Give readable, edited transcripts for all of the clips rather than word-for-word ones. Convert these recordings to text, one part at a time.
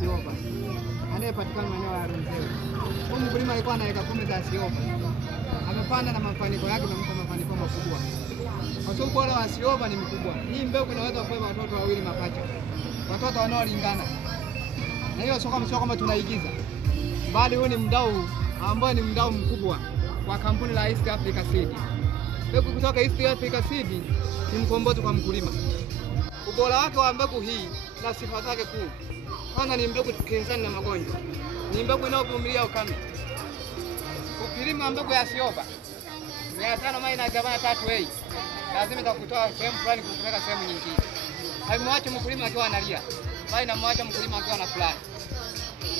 Siopa anayepatikana maeneo ya Runzewe. Huyu mkulima alikuwa na eka 10 za Siopa. Amepanda na mafanikio yake na mafanikio makubwa. Kwa sababu bora wa Siopa ni mkubwa. Hii mbegu inaweza kubeba watoto wawili mapacha. Watoto wanaolingana. Na hiyo sio kama tunaigiza. Bali huyu ni mdau ambaye ni mdau mkubwa wa kampuni la East Africa Seed. Mbegu kutoka East Africa Seed ni mkombozi kwa mkulima. Ubora wake wa mbegu hii na sifa zake kuu. Kwanza ni mbegu kinzani na magonjwa. Ni mbegu inayovumilia ukame. Ukilima mbegu ya Siopa 500 mai na gavana 3A lazima itakutoa sehemu fulani kupeleka sehemu nyingine. Haimwachi mkulima akiwa analia, bali namwacha mkulima akiwa na furaha.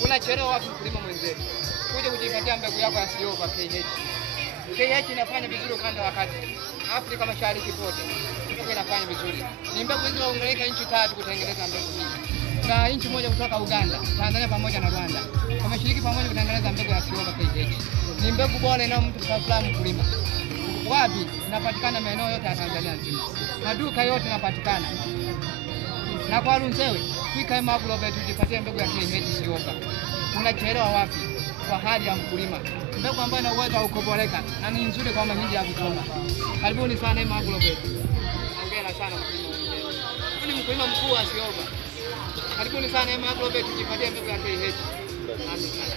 Unachelewa wapi mkulima mwenzetu? Kuja kujipatia mbegu yako ya Siopa KH. KH inafanya vizuri ukanda wa kati. Afrika Mashariki pote. Mbegu inafanya vizuri. Ni mbegu hizo unaweka nchi 3 kutengeneza mbegu hii. Na nchi moja kutoka Uganda, Tanzania pamoja na Rwanda. Wameshiriki pamoja kutengeneza mbegu ya Siopa KH. Ni mbegu bora inayompa furaha mkulima. Wapi? Inapatikana maeneo yote ya Tanzania nzima. Maduka yote yanapatikana. Na kwa Runzewe, fika Agrovet ujipatie mbegu ya KH Siopa. Unachelewa wapi? Kwa hali ya mkulima. Mbegu ambayo ina uwezo wa kukoboleka na ni nzuri kwa mahindi ya kuchoma. Karibuni sana Agrovet. Hongera sana mkulima mwenyewe. Huyu ni mkulima mkuu wa Siopa. Karibuni sana Agrovet ujipatie mbegu ya KH. Asante sana.